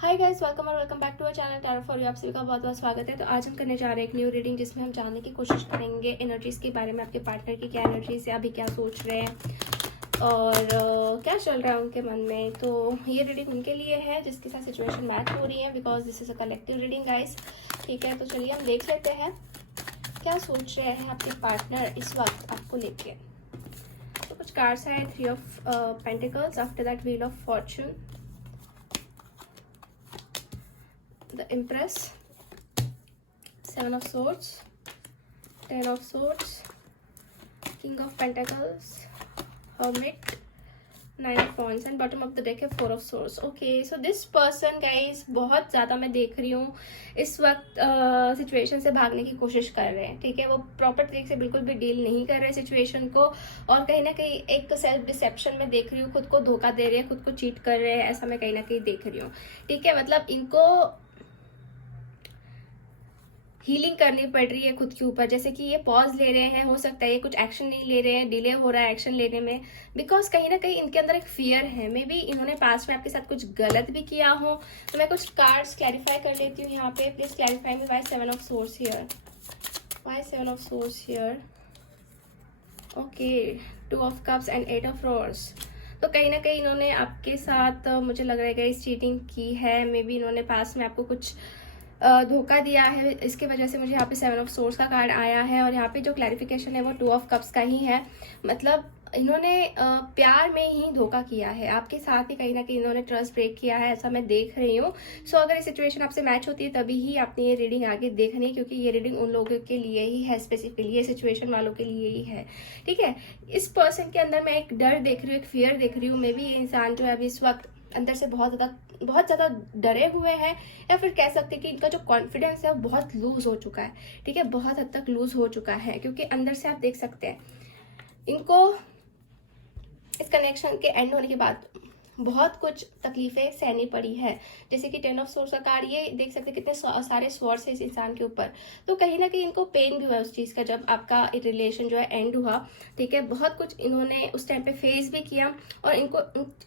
हाय guys, welcome और welcome back to our channel tarot for you. आप सभी का बहुत बहुत स्वागत है। तो आज हम करने जा रहे हैं एक न्यू रीडिंग जिसमें हम जानने की कोशिश करेंगे एनर्जीज के बारे में। आपके पार्टनर की क्या एनर्जीज है, अभी क्या सोच रहे हैं और क्या चल रहा है उनके मन में। तो ये रीडिंग उनके लिए है जिसके साथ सिचुएशन मैच हो रही है, because this is a collective reading guys. ठीक है, तो चलिए हम देख लेते हैं क्या सोच रहे हैं आपके पार्टनर इस वक्त आपको लेके। तो कुछ कार्ड्स है, 3 of pentacles, after that wheel of Fortune, the Empress, 7 of Swords, 10 of Swords, King of Pentacles, Hermit, 9 of Wands and bottom of the deck है 4 of Swords. Okay, so this person guys बहुत ज़्यादा मैं देख रही हूँ इस वक्त situation से भागने की कोशिश कर रहे हैं। ठीक है, वो प्रॉपर तरीके से बिल्कुल भी डील नहीं कर रहे सिचुएशन को, और कहीं ना कहीं एक सेल्फ डिसेप्शन में देख रही हूँ, खुद को धोखा दे रहे हैं, खुद को चीट कर रहे हैं, ऐसा मैं कहीं ना कहीं देख रही हूँ। ठीक है, मतलब इनको हीलिंग करनी पड़ रही है खुद के ऊपर, जैसे कि ये पॉज ले रहे हैं, हो सकता है ये कुछ एक्शन नहीं ले रहे हैं, डिले हो रहा है एक्शन लेने में, बिकॉज कहीं ना कहीं इनके अंदर एक फियर है। मे बी इन्होंने पास्ट में आपके साथ कुछ गलत भी किया हो। तो मैं कुछ कार्ड्स क्लैरिफाई कर लेती हूँ यहाँ पे। Please clarify me why 7 of swords here, why 7 of swords here. Okay, 2 of cups and 8 of rods. तो कहीं ना कहीं इन्होंने आपके साथ मुझे लग रहा है इस चीटिंग की है। मे बी इन्होंने पास्ट में आपको कुछ धोखा दिया है, इसके वजह से मुझे यहाँ पे 7 ऑफ सोर्स का कार्ड आया है। और यहाँ पे जो क्लैरिफिकेशन है वो 2 ऑफ कप्स का ही है। मतलब इन्होंने प्यार में ही धोखा किया है आपके साथ ही, कहीं ना कहीं इन्होंने ट्रस्ट ब्रेक किया है, ऐसा मैं देख रही हूँ। सो अगर ये सिचुएशन आपसे मैच होती है तभी ही आपने ये रीडिंग आगे देखनी है, क्योंकि ये रीडिंग उन लोगों के लिए ही है, स्पेसिफिकली ये सिचुएशन वालों के लिए ही है। ठीक है, इस पर्सन के अंदर मैं एक डर देख रही हूँ, एक फियर देख रही हूँ। मे बी इंसान जो है अभी इस वक्त अंदर से बहुत ज़्यादा डरे हुए हैं, या फिर कह सकते हैं कि इनका जो कॉन्फिडेंस है वो बहुत लूज हो चुका है। ठीक है, बहुत हद तक लूज हो चुका है, क्योंकि अंदर से आप देख सकते हैं इनको इस कनेक्शन के एंड होने के बाद बहुत कुछ तकलीफें सहनी पड़ी है। जैसे कि 10 ऑफ सोर्स का कार्ड, ये देख सकते हैं कितने सारे स्वॉर्ड्स है इस इंसान के ऊपर। तो कहीं ना कहीं इनको पेन भी हुआ उस चीज़ का, जब आपका रिलेशन जो है एंड हुआ। ठीक है, बहुत कुछ इन्होंने उस टाइम पे फेस भी किया, और इनको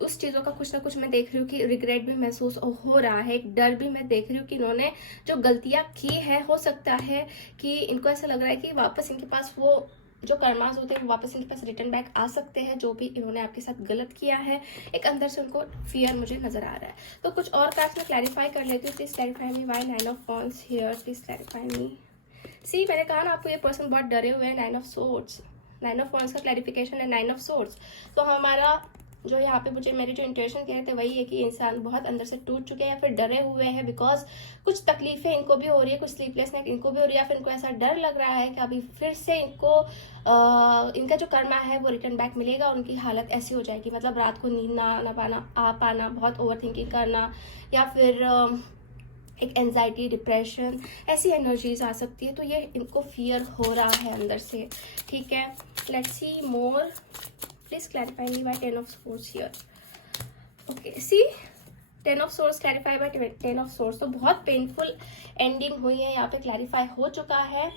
उस चीज़ों का कुछ ना कुछ मैं देख रही हूँ कि रिग्रेट भी महसूस हो रहा है, एक डर भी मैं देख रही हूँ कि इन्होंने जो गलतियाँ की है, हो सकता है कि इनको ऐसा लग रहा है कि वापस इनके पास वो जो कर्मास होते हैं वो वापस इनके पास रिटर्न बैक आ सकते हैं, जो भी इन्होंने आपके साथ गलत किया है। एक अंदर से उनको फियर मुझे नजर आ रहा है। तो कुछ और कार्ड्स में क्लैरिफाई कर लेती हूँ। Please clarify me why 9 of wands here, please clarify me. See, मैंने कहा ना आपको ये पर्सन बहुत डरे हुए हैं। 9 ऑफ सोर्ड्स, 9 ऑफ वॉन्ड्स का क्लैरिफिकेशन है 9 ऑफ सोर्ड्स। तो हमारा जो यहाँ पे मुझे मेरे जो इंट्यूशन कह रहे थे वही है कि इंसान बहुत अंदर से टूट चुके हैं, या फिर डरे हुए हैं, बिकॉज कुछ तकलीफें इनको भी हो रही है, कुछ स्लीपलेसनेस इनको भी हो रही है, या फिर इनको ऐसा डर लग रहा है कि अभी फिर से इनको इनका जो कर्मा है वो रिटर्न बैक मिलेगा, और उनकी हालत ऐसी हो जाएगी, मतलब रात को नींद ना आ पाना, बहुत ओवर थिंकिंग करना, या फिर एक एंजाइटी, डिप्रेशन, ऐसी एनर्जीज आ सकती है। तो ये इनको फियर हो रहा है अंदर से। ठीक है, let's see more. Please clarify me by 10 of swords here. Okay, see 10 of swords clarify by 10 of swords. तो बहुत पेनफुल एंडिंग हुई है, यहाँ पे क्लैरिफाई हो चुका है।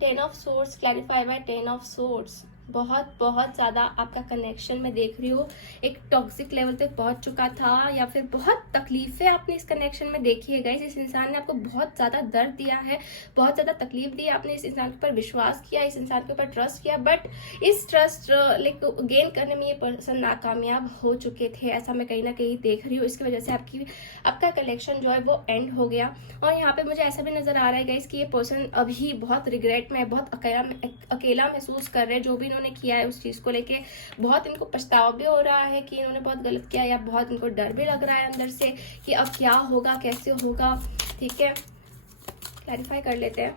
10 of swords clarify by 10 of swords. बहुत ज़्यादा आपका कनेक्शन मैं देख रही हूँ एक टॉक्सिक लेवल तक पहुंच चुका था, या फिर बहुत तकलीफें आपने इस कनेक्शन में देखी है गाइस। इस इंसान ने आपको बहुत ज़्यादा दर्द दिया है, बहुत ज़्यादा तकलीफ दी, आपने इस इंसान के ऊपर विश्वास किया, इस इंसान के ऊपर ट्रस्ट किया, बट इस ट्रस्ट गेन करने में ये पर्सन नाकामयाब हो चुके थे, ऐसा मैं कहीं ना कहीं देख रही हूँ। इसकी वजह से आपका कलेक्शन जो है वो एंड हो गया। और यहाँ पे मुझे ऐसा भी नजर आ रहा है गाइस कि ये पर्सन अभी बहुत रिग्रेट में, बहुत अकेला महसूस कर रहे हैं। जो भी इन्होंने किया है उस चीज को लेके बहुत इनको पछतावा भी हो रहा है कि इन्होंने बहुत गलत किया, या बहुत इनको डर भी लग रहा है अंदर से कि अब क्या होगा, कैसे होगा। ठीक है, क्लैरिफाई कर लेते हैं।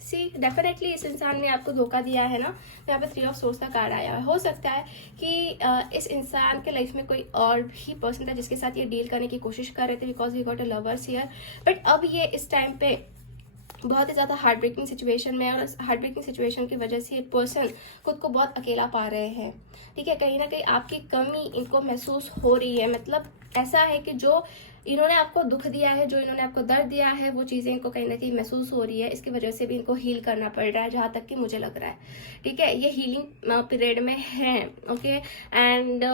सी, डेफिनेटली इस इंसान ने आपको धोखा दिया है ना। यहाँ पे 3 ऑफ सोर्स का कार्ड आया है। हो सकता है कि इस इंसान के लाइफ में कोई और भी पर्सन था जिसके साथ ये डील करने की कोशिश कर रहे थे, because we got a lovers here. But अब ये इस टाइम पे बहुत ही ज़्यादा हार्ट ब्रेकिंग सिचुएशन में, और हार्ट ब्रेकिंग सिचुएशन की वजह से ये पर्सन खुद को बहुत अकेला पा रहे हैं। ठीक है, कहीं ना कहीं आपकी कमी इनको महसूस हो रही है। मतलब ऐसा है कि जो इन्होंने आपको दुख दिया है, जो इन्होंने आपको दर्द दिया है, वो चीज़ें इनको कहीं ना कहीं महसूस हो रही है। इसकी वजह से भी इनको हील करना पड़ रहा है, जहाँ तक कि मुझे लग रहा है। ठीक है, ये हीलिंग पीरियड में है। ओके, एंड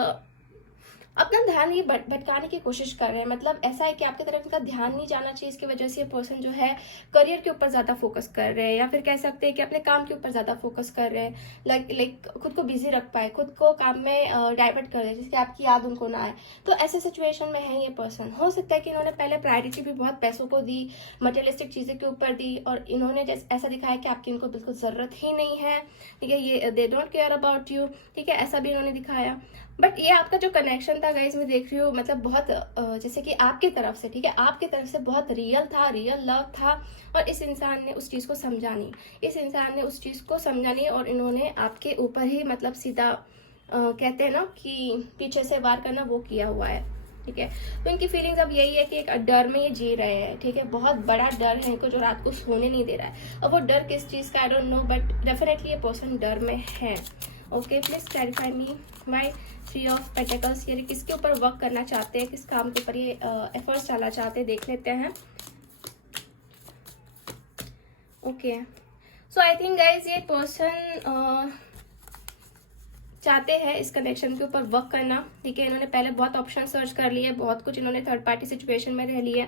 अपना ध्यान ये भटकाने की कोशिश कर रहे हैं। मतलब ऐसा है कि आपकी तरफ इनका ध्यान नहीं जाना चाहिए, इसकी वजह से ये पर्सन जो है करियर के ऊपर ज़्यादा फोकस कर रहे हैं, या फिर कह सकते हैं कि अपने काम के ऊपर ज़्यादा फोकस कर रहे हैं। लाइक खुद को बिजी रख पाए, खुद को काम में डाइवर्ट कर रहे हैं, जिसकी आपकी याद उनको ना आए। तो ऐसे सिचुएशन में है ये पर्सन। हो सकता है कि इन्होंने पहले प्रायोरिटी भी बहुत पैसों को दी, मटेरियलिस्टिक चीज़ों के ऊपर दी, और इन्होंने जैसे ऐसा दिखाया कि आपकी इनको बिल्कुल ज़रूरत ही नहीं है, ठीक है, ये they don't care about you, ठीक है, ऐसा भी इन्होंने दिखाया। बट ये आपका जो कनेक्शन था गाइस, मैं देख रही हूँ मतलब बहुत जैसे कि आपकी तरफ से, ठीक है, आपकी तरफ से बहुत रियल था, रियल लव था, और इस इंसान ने उस चीज़ को समझा नहीं, इस इंसान ने उस चीज़ को समझा नहीं, और इन्होंने आपके ऊपर ही मतलब सीधा कहते हैं ना कि पीछे से वार करना, वो किया हुआ है, ठीक है। तो इनकी फीलिंग्स अब यही है कि एक डर में ये जी रहे हैं, ठीक है, बहुत बड़ा डर है इनको जो रात को सोने नहीं दे रहा है। अब वो डर किस चीज़ का I don't know, but definitely ये पर्सन डर में है। Okay, please clarify me why 3 of pentacles, ये किसके ऊपर वर्क करना चाहते हैं, किस काम के ऊपर ये एफर्ट्स डालना चाहते हैं, देख लेते हैं। Okay, so I think guys ये पर्सन चाहते हैं इस कनेक्शन के ऊपर वर्क करना, ठीक है। इन्होंने पहले बहुत ऑप्शन सर्च कर लिए, बहुत कुछ इन्होंने थर्ड पार्टी सिचुएशन में रह लिया,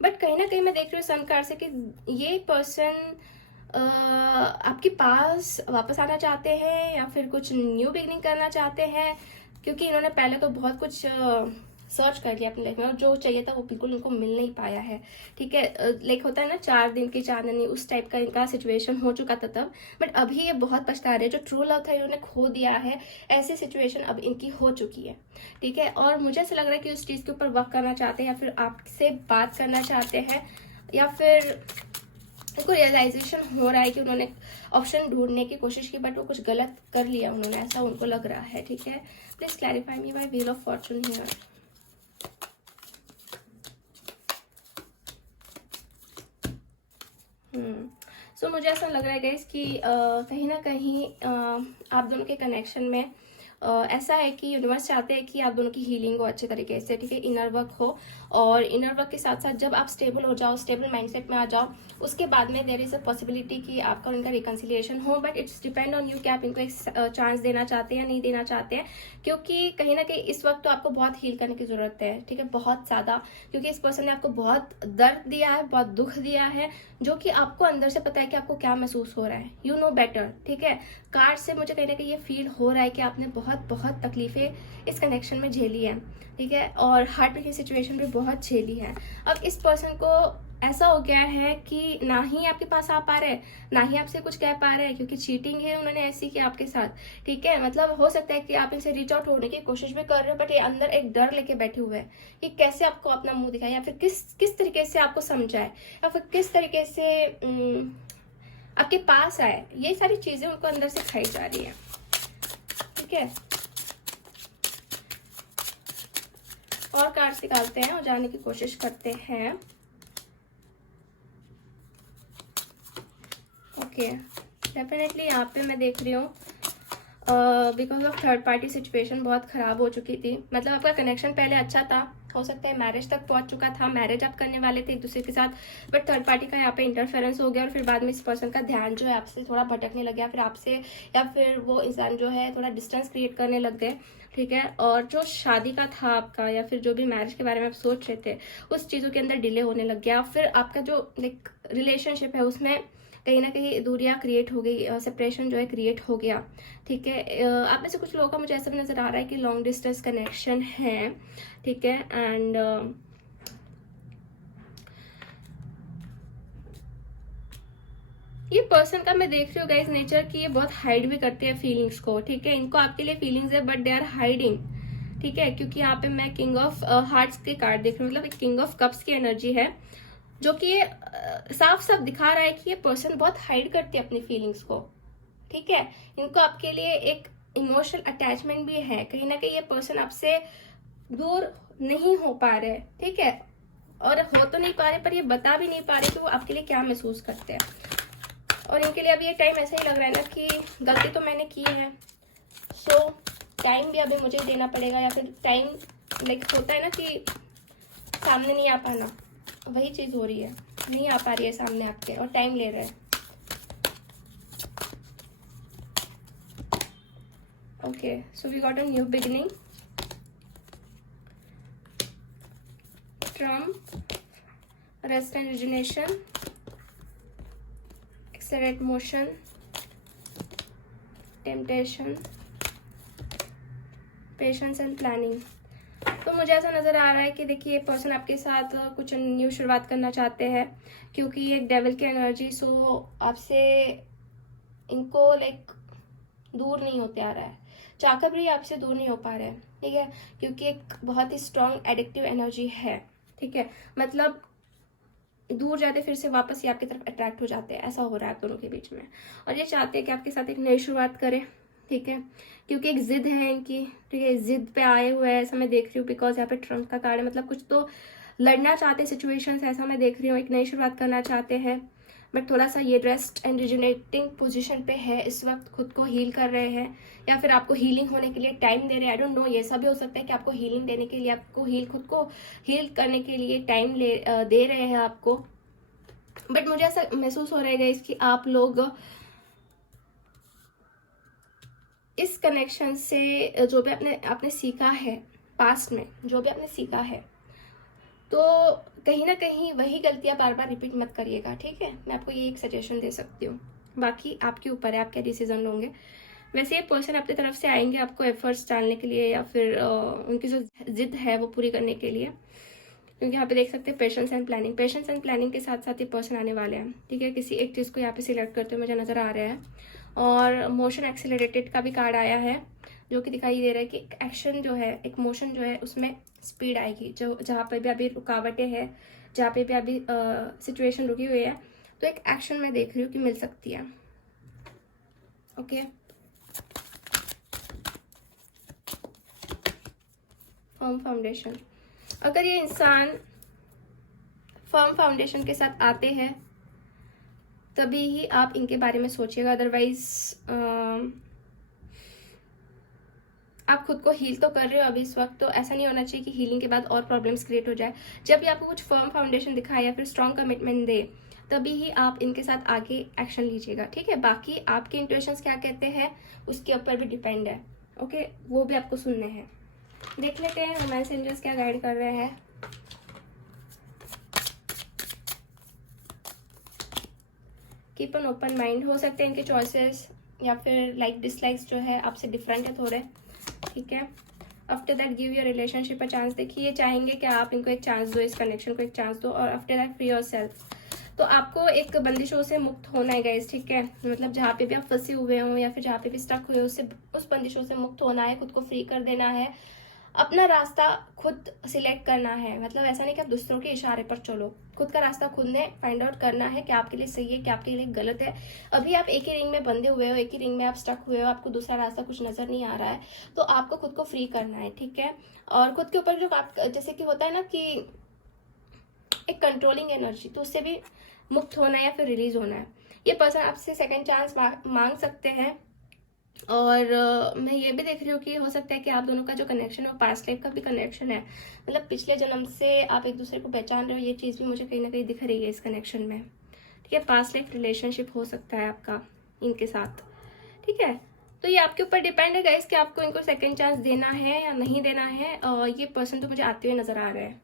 बट कहीं ना कहीं मैं देख रही हूँ सन कार्ड से कि ये पर्सन आपके पास वापस आना चाहते हैं, या फिर कुछ न्यू बिगनिंग करना चाहते हैं, क्योंकि इन्होंने पहले तो बहुत कुछ सर्च कर लिया अपनी लाइफ में, और जो चाहिए था वो बिल्कुल उनको मिल नहीं पाया है, ठीक है। लाइक होता है ना 4 दिन की चांदनी, उस टाइप का इनका सिचुएशन हो चुका था तब, बट अभी ये बहुत पछता रहे हैं। जो ट्रू लव था इन्होंने खो दिया है, ऐसी सिचुएशन अब इनकी हो चुकी है, ठीक है। और मुझे ऐसा लग रहा है कि उस चीज़ के ऊपर वर्क करना चाहते हैं, या फिर आपसे बात करना चाहते हैं, या फिर उनको रियलाइजेशन हो रहा है कि उन्होंने ऑप्शन ढूंढने की कोशिश की, बट वो कुछ गलत कर लिया उन्होंने, ऐसा उनको लग रहा है, ठीक है। Please clarify me why wheel of fortune here. So मुझे ऐसा लग रहा है गाइस कि कहीं ना कहीं आप दोनों के कनेक्शन में ऐसा है कि यूनिवर्स चाहते हैं कि आप दोनों की हीलिंग हो अच्छे तरीके से, ठीक है, इनर वर्क हो, और इनर वर्क के साथ साथ जब आप स्टेबल हो जाओ, स्टेबल माइंडसेट में आ जाओ, उसके बाद में देयर इज अ पॉसिबिलिटी कि आपका उनका रिकन्सिलिएशन हो, but it's depend on you कि आप इनको एक चांस देना चाहते हैं या नहीं देना चाहते हैं, क्योंकि कहीं ना कहीं इस वक्त तो आपको बहुत हील करने की जरूरत है, ठीक है, बहुत ज़्यादा, क्योंकि इस पर्सन ने आपको बहुत दर्द दिया है, बहुत दुख दिया है, जो कि आपको अंदर से पता है कि आपको क्या महसूस हो रहा है, यू नो बेटर, ठीक है। कार्ड से मुझे कहीं ना कहीं ये फील हो रहा है कि आपने बहुत बहुत तकलीफें इस कनेक्शन में झेली है, ठीक है, और हार्ट ब्रेकिंग सिचुएशन भी बहुत झेली है। अब इस पर्सन को ऐसा हो गया है कि ना ही आपके पास आ पा रहे, ना ही आपसे कुछ कह पा रहे हैं, क्योंकि चीटिंग है उन्होंने ऐसी की आपके साथ, ठीक है। मतलब हो सकता है कि आप इनसे रीच आउट होने की कोशिश भी कर रहे हो, बट ये अंदर एक डर लेके बैठे हुए हैं कि कैसे आपको अपना मुंह दिखाए, या फिर किस तरीके से आपको समझाए, या फिर किस तरीके से आपके पास आए। ये सारी चीजें उनको अंदर से खाई जा रही है, ठीक है। और कार्ड्स निकालते हैं और जाने की कोशिश करते हैं। ओके, डेफिनेटली यहाँ पे मैं देख रही हूँ because of third party situation बहुत खराब हो चुकी थी। मतलब आपका कनेक्शन पहले अच्छा था, हो सकता है मैरिज तक पहुंच चुका था, मैरिज आप करने वाले थे एक दूसरे के साथ, बट थर्ड पार्टी का यहाँ पे इंटरफेरेंस हो गया, और फिर बाद में इस पर्सन का ध्यान जो है आपसे थोड़ा भटकने लग गया, फिर आपसे, या फिर वो इंसान जो है थोड़ा डिस्टेंस क्रिएट करने लग गए, ठीक है। और जो शादी का था आपका, या फिर जो भी मैरिज के बारे में आप सोच रहे थे, उस चीज़ों के अंदर डिले होने लग गया। फिर आपका जो लाइक रिलेशनशिप है उसमें कहीं ना कहीं दूरियां क्रिएट हो गई, सेपरेशन जो है क्रिएट हो गया, ठीक है। आप में से कुछ लोगों का मुझे ऐसा भी नजर आ रहा है कि लॉन्ग डिस्टेंस कनेक्शन है, ठीक है। एंड ये पर्सन का मैं देख रही हूँ गाइस नेचर की ये बहुत हाइड भी करते हैं फीलिंग्स को, ठीक है। इनको आपके लिए फीलिंग्स है, बट दे आर हाइडिंग, ठीक है, क्योंकि यहाँ पे मैं किंग ऑफ हार्ट्स के कार्ड देख रही हूँ, मतलब एक किंग ऑफ कप्स की एनर्जी है, जो कि ये साफ साफ दिखा रहा है कि ये पर्सन बहुत हाइड करती है अपनी फीलिंग्स को, ठीक है। इनको आपके लिए एक इमोशनल अटैचमेंट भी है, कहीं ना कहीं ये पर्सन आपसे दूर नहीं हो पा रहे, ठीक है, और हो तो नहीं पा रहे पर ये बता भी नहीं पा रहे कि वो आपके लिए क्या महसूस करते हैं। और इनके लिए अभी ये टाइम ऐसा ही लग रहा है ना कि गलती तो मैंने की है, सो टाइम भी अभी मुझे देना पड़ेगा, या फिर टाइम लाइक होता है ना कि सामने नहीं आ पाना, वही चीज हो रही है, नहीं आ पा रही है सामने आपके, और टाइम ले रहे हैं। Okay, so we got a new beginning, strum, rest and rejuvenation, accelerate motion, temptation, patience and planning. तो मुझे ऐसा नज़र आ रहा है कि देखिए पर्सन आपके साथ कुछ न्यू शुरुआत करना चाहते हैं, क्योंकि ये एक डेविल की एनर्जी, सो आपसे इनको लाइक दूर नहीं होते आ रहा है, चाहकर भी आपसे दूर नहीं हो पा रहे हैं, ठीक है, क्योंकि एक बहुत ही स्ट्रॉन्ग एडिक्टिव एनर्जी है, ठीक है, मतलब दूर जाते फिर से वापस ये आपकी तरफ अट्रैक्ट हो जाते हैं, ऐसा हो रहा है आप दोनों के बीच में। और ये चाहते हैं कि आपके साथ एक नई शुरुआत करें, ठीक है, क्योंकि एक जिद है इनकी, ठीक है, जिद पे आए हुए हैं ऐसा मैं देख रही हूँ, बिकॉज यहाँ पे ट्रम्प का कार्ड है, मतलब कुछ तो लड़ना चाहते हैं सिचुएशंस, ऐसा मैं देख रही हूँ, एक नई शुरुआत करना चाहते हैं, बट थोड़ा सा ये रेस्ट एंड रिजुनेटिंग पोजीशन पे है इस वक्त, खुद को हील कर रहे हैं, या फिर आपको हीलिंग होने के लिए टाइम दे रहे हैं, आई डोंट नो, ये सब भी हो सकता है कि आपको हीलिंग देने के लिए, आपको खुद को हील करने के लिए टाइम दे रहे हैं आपको, बट मुझे ऐसा महसूस हो रहेगा इसकी आप लोग इस कनेक्शन से जो भी आपने सीखा है पास्ट में, जो भी आपने सीखा है, तो कहीं ना कहीं वही गलतियां बार बार रिपीट मत करिएगा, ठीक है, मैं आपको ये एक सजेशन दे सकती हूँ, बाकी आपके ऊपर है आप क्या डिसीजन लोगे। वैसे ये पर्सन अपनी तरफ से आएंगे आपको एफर्ट्स डालने के लिए, या फिर उनकी जो जिद है वो पूरी करने के लिए, क्योंकि यहाँ पे देख सकते हैं patience and planning, patience and planning के साथ साथ ये पर्सन आने वाले हैं, ठीक है, किसी एक चीज़ को यहाँ पे सिलेक्ट करते हुए मुझे नज़र आ रहा है। और मोशन एक्सेलरेटेड का भी कार्ड आया है, जो कि दिखाई दे रहा है कि एक एक्शन जो है, एक मोशन जो है उसमें स्पीड आएगी, जो जहाँ पे भी अभी रुकावटें हैं, जहाँ पे भी अभी सिचुएशन रुकी हुई है, तो एक एक्शन मैं देख रही हूँ कि मिल सकती है। ओके, फर्म फाउंडेशन, अगर ये इंसान फर्म फाउंडेशन के साथ आते हैं तभी ही आप इनके बारे में सोचिएगा, अदरवाइज आप खुद को हील तो कर रहे हो अभी इस वक्त, तो ऐसा नहीं होना चाहिए कि हीलिंग के बाद और प्रॉब्लम्स क्रिएट हो जाए। जब भी आपको कुछ फर्म फाउंडेशन दिखाए या फिर स्ट्रॉन्ग कमिटमेंट दे, तभी ही आप इनके साथ आगे एक्शन लीजिएगा, ठीक है, बाकी आपके इंट्यूशंस क्या कहते हैं उसके ऊपर भी डिपेंड है, ओके, वो भी आपको सुनने हैं। देख लेते हैं रोमांस एंजल्स क्या गाइड कर रहे हैं। कीप एन ओपन माइंड, हो सकते हैं इनके चॉइसेस या फिर लाइक डिसलाइक्स जो है आपसे डिफरेंट है थोड़े, ठीक है। After that give your relationship a chance, देखिए ये चाहेंगे कि आप इनको एक चांस दो, इस कनेक्शन को एक चांस दो, और after that free your self, तो आपको एक बंदिशों से मुक्त होना है गाइस, ठीक है, मतलब जहाँ पे भी आप फंसे हुए हो या फिर जहाँ पे भी स्टक हुए हो उससे, उस बंदिशों से मुक्त होना है, खुद को फ्री कर देना है, अपना रास्ता खुद सिलेक्ट करना है, मतलब ऐसा नहीं कि आप दूसरों के इशारे पर चलो, खुद का रास्ता खुद ने फाइंड आउट करना है कि आपके लिए सही है कि आपके लिए गलत है। अभी आप एक ही रिंग में बंधे हुए हो, एक ही रिंग में आप स्टक हुए हो, आपको दूसरा रास्ता कुछ नजर नहीं आ रहा है, तो आपको खुद को फ्री करना है, ठीक है, और खुद के ऊपर जो आप जैसे कि होता है ना कि एक कंट्रोलिंग एनर्जी, तो उससे भी मुक्त होना है या फिर रिलीज होना है। ये पर्सन आपसे सेकंड चांस मांग सकते हैं, और मैं ये भी देख रही हूँ कि हो सकता है कि आप दोनों का जो कनेक्शन है वो पास्ट लाइफ का भी कनेक्शन है, मतलब पिछले जन्म से आप एक दूसरे को पहचान रहे हो, ये चीज़ भी मुझे कहीं ना कहीं दिख रही है इस कनेक्शन में, ठीक है, पास्ट लाइफ रिलेशनशिप हो सकता है आपका इनके साथ, ठीक है, तो ये आपके ऊपर डिपेंड है गाइस कि आपको इनको सेकेंड चांस देना है या नहीं देना है। ये पर्सन तो मुझे आते हुए नजर आ रहे हैं,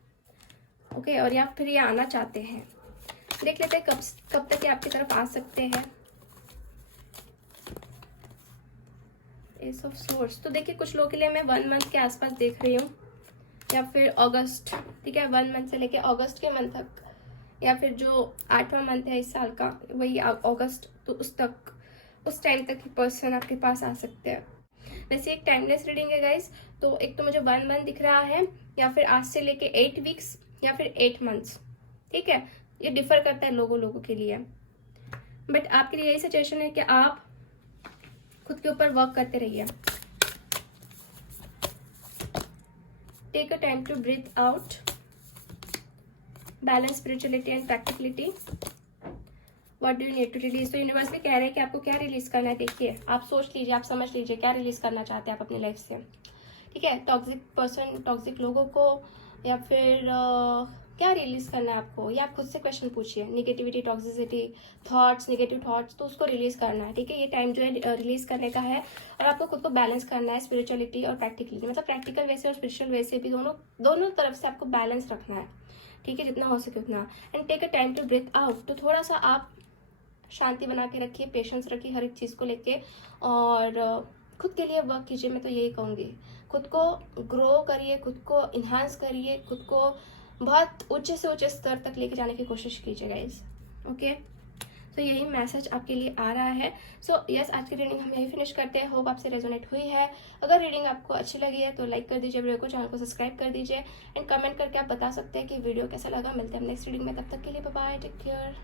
ओके, और या फिर ये आना चाहते हैं, देख लेते हैं कब तक ये आपकी तरफ आ सकते हैं। एस ऑफ सोर्स, तो देखिए कुछ लोगों के लिए मैं 1 मंथ के आसपास देख रही हूँ, या फिर अगस्त, ठीक है, 1 मंथ से लेके अगस्त के मंथ तक, या फिर जो 8वां मंथ है इस साल का वही अगस्त, तो उस टाइम तक ही पर्सन आपके पास आ सकते हैं। वैसे एक टाइमलेस रीडिंग है गाइस, तो एक तो मुझे 1 मंथ दिख रहा है, या फिर आज से लेके 8 वीक्स, या फिर 8 मंथ्स, ठीक है, ये डिफर करता है लोगों के लिए, बट आपके लिए यही सजेशन है कि आप खुद के ऊपर वर्क करते रहिए। Take a time to breathe out, balance spirituality and practicality, what do you need to release, तो यूनिवर्स भी कह रहे हैं कि आपको क्या रिलीज करना है, देखिए आप सोच लीजिए, आप समझ लीजिए क्या रिलीज करना चाहते हैं आप अपनी लाइफ से, ठीक है, टॉक्सिक पर्सन, टॉक्सिक लोगों को, या फिर क्या रिलीज करना है आपको, या आप खुद से क्वेश्चन पूछिए। Negativity, toxicity, thoughts, negative thoughts, तो उसको रिलीज करना है, ठीक है। ये टाइम जो है रिलीज करने का है। और आपको खुद को बैलेंस करना है स्पिरिचुअलिटी और प्रैक्टिकली, मतलब प्रैक्टिकल वे से और स्पिरिचुअल वे से भी, दोनों तरफ से आपको बैलेंस रखना है, ठीक है, जितना हो सके उतना। And take a time to breathe out, तो थोड़ा सा आप शांति बना के रखिए, पेशेंस रखिए हर एक चीज़ को लेके, और खुद के लिए वर्क कीजिए। मैं तो यही कहूँगी, खुद को ग्रो करिए, खुद को इन्हांस करिए, खुद को बहुत ऊंचे से ऊंचे स्तर तक लेके जाने की कोशिश कीजिए गाइज, ओके। तो यही मैसेज आपके लिए आ रहा है। सो यस, आज की रीडिंग हम यही फिनिश करते हैं। होप आपसे रेजोनेट हुई है। अगर रीडिंग आपको अच्छी लगी है तो लाइक कर दीजिए वीडियो को, चैनल को सब्सक्राइब कर दीजिए, एंड कमेंट करके आप बता सकते हैं कि वीडियो कैसा लगा। मिलते हैं नेक्स्ट रीडिंग में, तब तक के लिए बाय बाय, टेक केयर।